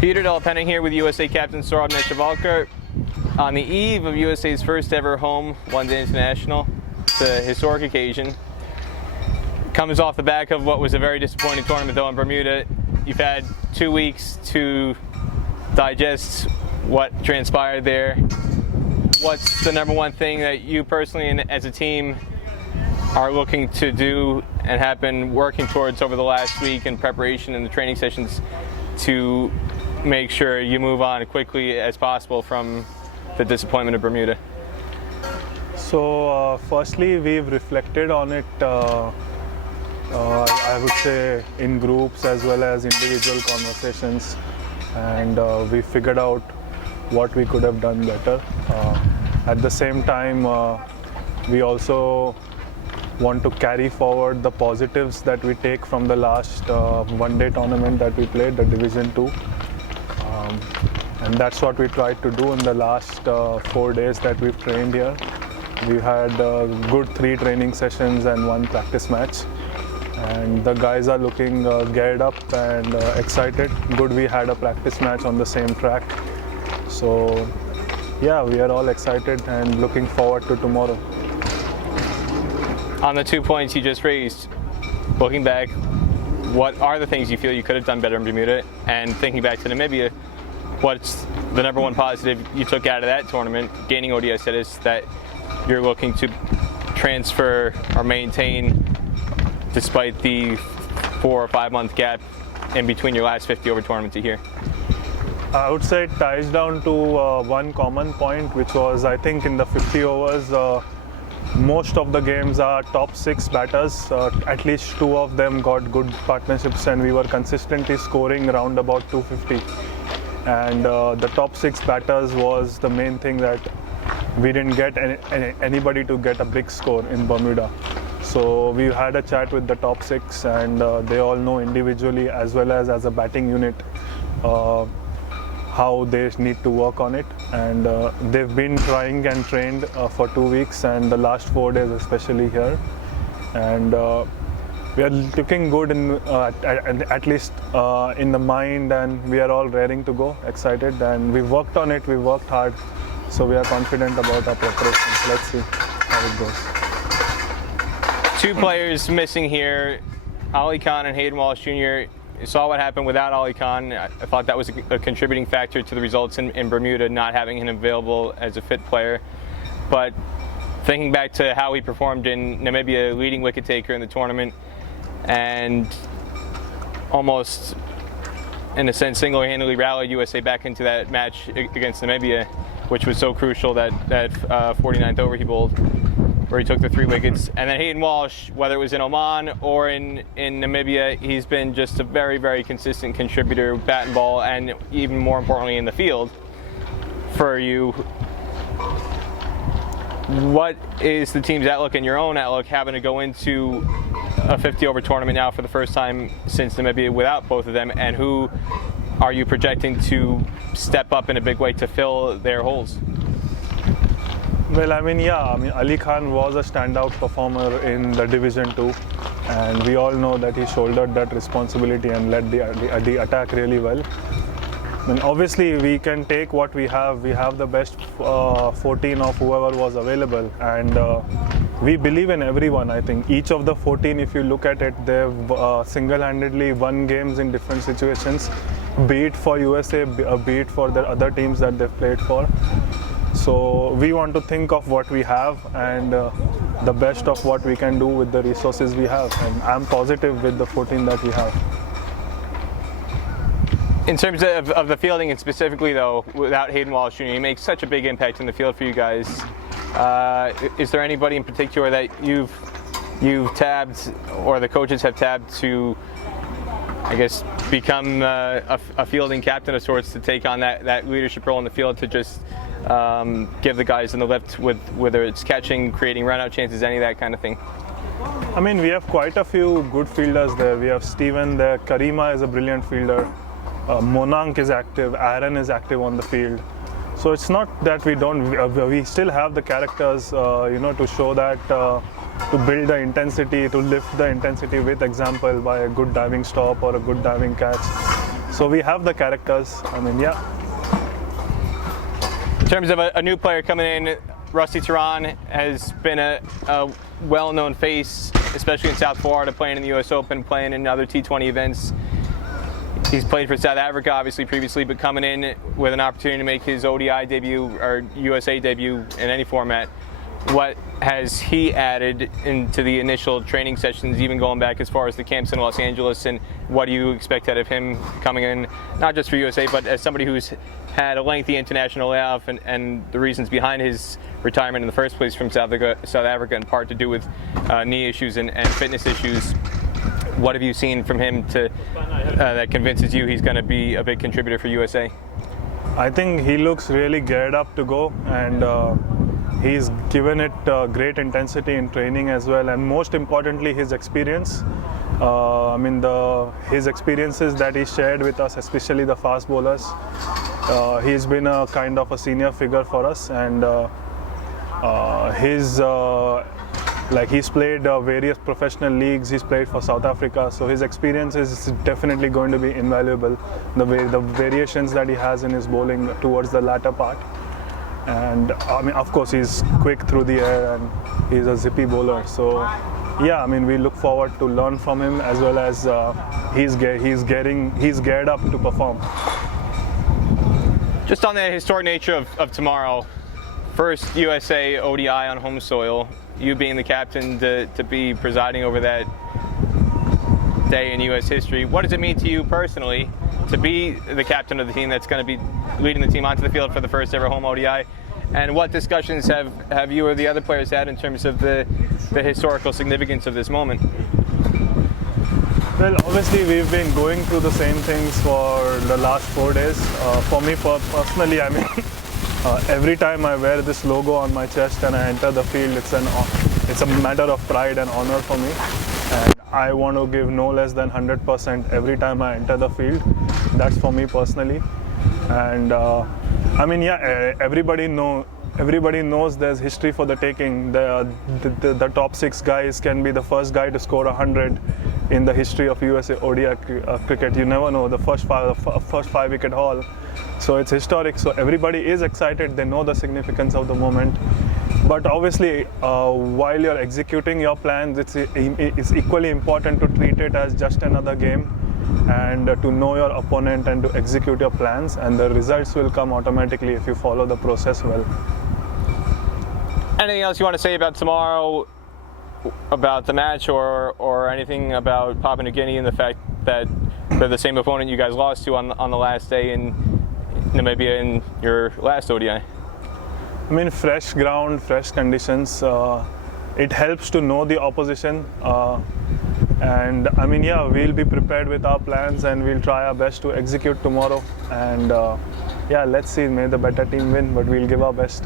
Peter Delpenning here with USA captain Saurabh Netravalkar on the eve of USA's first ever home one-day international. It's a historic occasion. Comes off the back of what was a very disappointing tournament though in Bermuda. You've had 2 weeks to digest what transpired there. What's the number one thing that you personally and as a team are looking to do and have been working towards over the last week in preparation and the training sessions to make sure you move on quickly as possible from the disappointment of Bermuda? So firstly, we've reflected on it, I would say in groups as well as individual conversations, and we figured out what we could have done better. At the same time, we also want to carry forward the positives that we take from the last one-day tournament that we played, the Division 2. And that's what we tried to do in the last 4 days that we've trained here. We had good 3 training sessions and 1 practice match. And the guys are looking geared up and excited. Good, we had a practice match on the same track. So yeah, we are all excited and looking forward to tomorrow. On the 2 points you just raised, looking back, what are the things you feel you could have done better in Bermuda? And thinking back to Namibia, what's the number one positive you took out of that tournament, gaining ODS status, that you're looking to transfer or maintain despite the 4 or 5 month gap in between your last 50 over tournament to here? I would say it ties down to one common point, which was, I think, in the 50 overs, most of the games are top 6 batters. At least 2 of them got good partnerships, and we were consistently scoring around about 250. And the top 6 batters was the main thing that we didn't get anybody to get a big score in Bermuda. So we had a chat with the top 6, and they all know individually as well as a batting unit how they need to work on it. And they've been trying and trained for 2 weeks, and the last 4 days especially here. And we are looking good at least in the mind, and we are all raring to go, excited, and we worked on it, we worked hard, so we are confident about our preparations. Let's see how it goes. 2 players missing here, Ali Khan and Hayden Walsh Jr. You saw what happened without Ali Khan. I thought that was a contributing factor to the results in Bermuda, not having him available as a fit player. But thinking back to how he performed in Namibia, leading wicket taker in the tournament, and almost, in a sense, single-handedly rallied USA back into that match against Namibia, which was so crucial, that 49th over he bowled, where he took the 3 wickets. And then Hayden Walsh, whether it was in Oman or in Namibia, he's been just a very, very consistent contributor, bat and ball, and even more importantly in the field for you. What is the team's outlook and your own outlook having to go into a 50 over tournament now for the first time since Namibia without both of them, and who are you projecting to step up in a big way to fill their holes? Well, Ali Khan was a standout performer in the Division 2, and we all know that he shouldered that responsibility and led the attack really well. And obviously, we can take what we have. We have the best 14 of whoever was available, and we believe in everyone. I think each of the 14, if you look at it, they've single-handedly won games in different situations, be it for USA, be it for the other teams that they've played for. So we want to think of what we have and the best of what we can do with the resources we have. And I'm positive with the 14 that we have. In terms of the fielding, and specifically though, without Hayden Walsh Jr., he makes such a big impact in the field for you guys. Is there anybody in particular that you've tabbed, or the coaches have tabbed, to, I guess, become a fielding captain of sorts, to take on that leadership role in the field, to just give the guys in the lift, with whether it's catching, creating run-out chances, any of that kind of thing? I mean, we have quite a few good fielders there. We have Steven there, Karima is a brilliant fielder, Monank is active, Aaron is active on the field. So it's not that we don't, we still have the characters, to show that, to build the intensity, to lift the intensity with example by a good diving stop or a good diving catch. So we have the characters. I mean, yeah. In terms of a new player coming in, Rusty Theron has been a well-known face, especially in South Florida, playing in the U.S. Open, playing in other T20 events. He's played for South Africa, obviously, previously, but coming in with an opportunity to make his ODI debut or USA debut in any format. What has he added into the initial training sessions, even going back as far as the camps in Los Angeles, and what do you expect out of him coming in, not just for USA, but as somebody who's had a lengthy international layoff and the reasons behind his retirement in the first place from South Africa, in part to do with knee issues and fitness issues. What have you seen from him that convinces you he's going to be a big contributor for USA? I think he looks really geared up to go, and he's given it great intensity in training as well, and most importantly his experience. I mean his experiences that he shared with us, especially the fast bowlers. He's been a kind of a senior figure for us, and he's played various professional leagues. He's played for South Africa, so his experience is definitely going to be invaluable. The variations that he has in his bowling towards the latter part. And I mean, of course, he's quick through the air and he's a zippy bowler. So, yeah, I mean, we look forward to learn from him, as well as he's geared up to perform. Just on the historic nature of tomorrow, first USA ODI on home soil, you being the captain to be presiding over that day in U.S. history. What does it mean to you personally to be the captain of the team that's going to be leading the team onto the field for the first ever home ODI? And what discussions have you or the other players had in terms of the historical significance of this moment? Well, obviously we've been going through the same things for the last 4 days. For me personally, I mean, every time I wear this logo on my chest and I enter the field, it's a matter of pride and honor for me. And I want to give no less than 100% every time I enter the field. That's for me personally. And I mean, yeah, everybody knows there's history for the taking. The top 6 guys can be the first guy to score 100 in the history of USA ODI cricket. You never know, the first 5 wicket haul. So it's historic. So everybody is excited. They know the significance of the moment. But obviously, while you're executing your plans, it's equally important to treat it as just another game, and to know your opponent and to execute your plans, and the results will come automatically if you follow the process well. Anything else you want to say about tomorrow, about the match, or anything about Papua New Guinea and the fact that they're the same opponent you guys lost to on the last day in Namibia in your last ODI? I mean, fresh ground, fresh conditions. It helps to know the opposition. And I mean, yeah, we'll be prepared with our plans and we'll try our best to execute tomorrow. And yeah, let's see, may the better team win, but we'll give our best.